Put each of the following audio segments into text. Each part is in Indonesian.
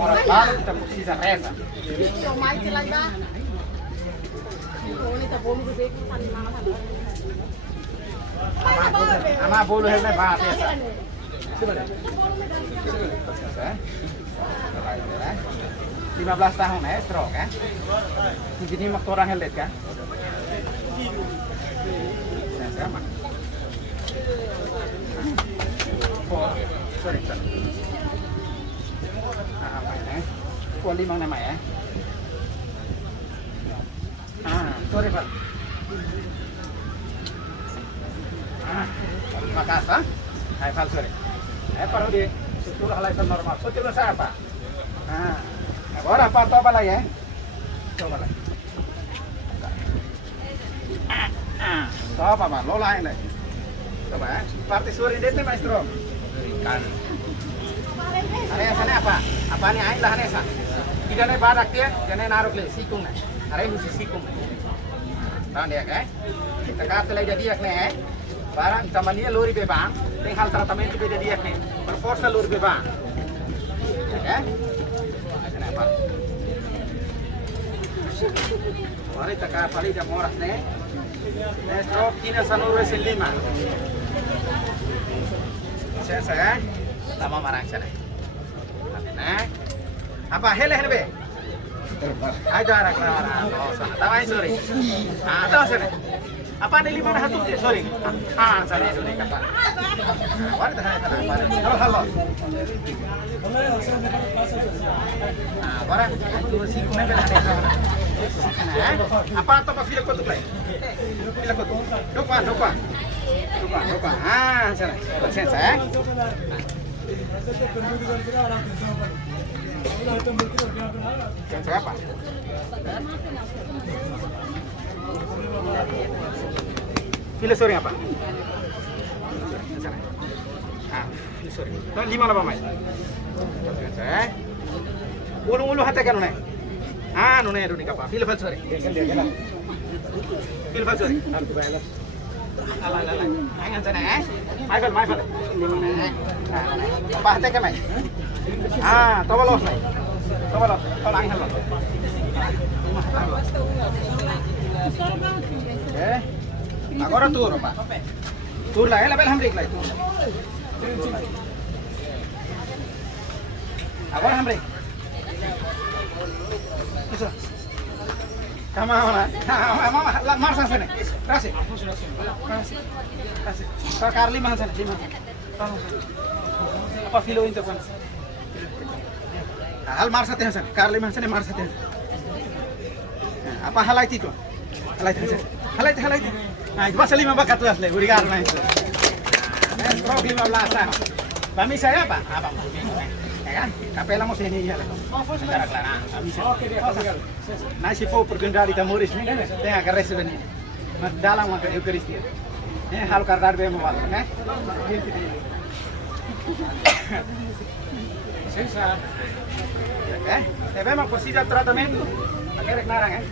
Orang baru kita sisa resa. Ama bolu helme baat ya. 15 tahun ya stroke kan. Jadi mak orang helet kan. Sama. Oh, sorry. Apa ini? Kuali limang nama ya. Sorry Pak. Terima kasih. Hai Pak, sorry. Perlu di struktur halaman normal. Struktur saya apa? Agora apa coba lagi ya? Coba lagi. Coba Pak, lo lain lagi. Coba ya. Parti suri ini maestro. Kan. Area sana apa? Apa nih ain lah nesa? Tidak nih badak dia, jangan naruh le sikung nih. Area mesti sikung. Tahu dia kan? Kita kata lagi dia nih. Barang tamania lori bebang, tinggal tratament beda dia nih. Berforsa lori bebang. Ya? Kenapa? Mari kita kali jam orang nih. Stroke kini sanur selima. Saya lama marang sana. Apa hele be? Aja anak marang. Oh, sana. Tawai sorry. Tahu sana. Apa ada 5 hatu? Sorry. Sana itu nih kata. Wari dah sana. Halo halo. Barang itu si kumen dah ada. Apa atau apa file kotu play? File kotu. Dopa. Sana. Saya. Yang saya apa? Pilih sorry apa? Pilih sorry. Nah, 5 apa mai? Yang saya. Ulu hati kan nih? Nune itu nih apa? Pilih fal sorry. Pilih fal sorry. Alah. Yang sana my fal. Apa hati kan mai? Coba los mai. Coba los. Kalau angin los. Agora tur, Pak. Tur lah, label hamrik lah tur. Agora hamrik. Isso. Kama mana? Mama, marsa sana. Kasih. Karli mana sana? Apa filo itu kan? Hal marsa teh sana. Karli mana sana marsa teh. Apa halai itu? Halai. Nah, itu pasal 5 bakat tuas le, urigar na itu. Stroke 15-an. Kami saya apa? Abang. Ya kan? Kapela mo sini ya. Secara klara. Kami saya. Nah, si po pergendali tamuris ni, tengah ke resiben ini. Dalam maka Eucharistia. Hal kardar be mo wal, eh? Sensa. Memang posisi tratamento. Akhirnya narang eh.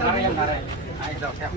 Narang. Ayo, siap.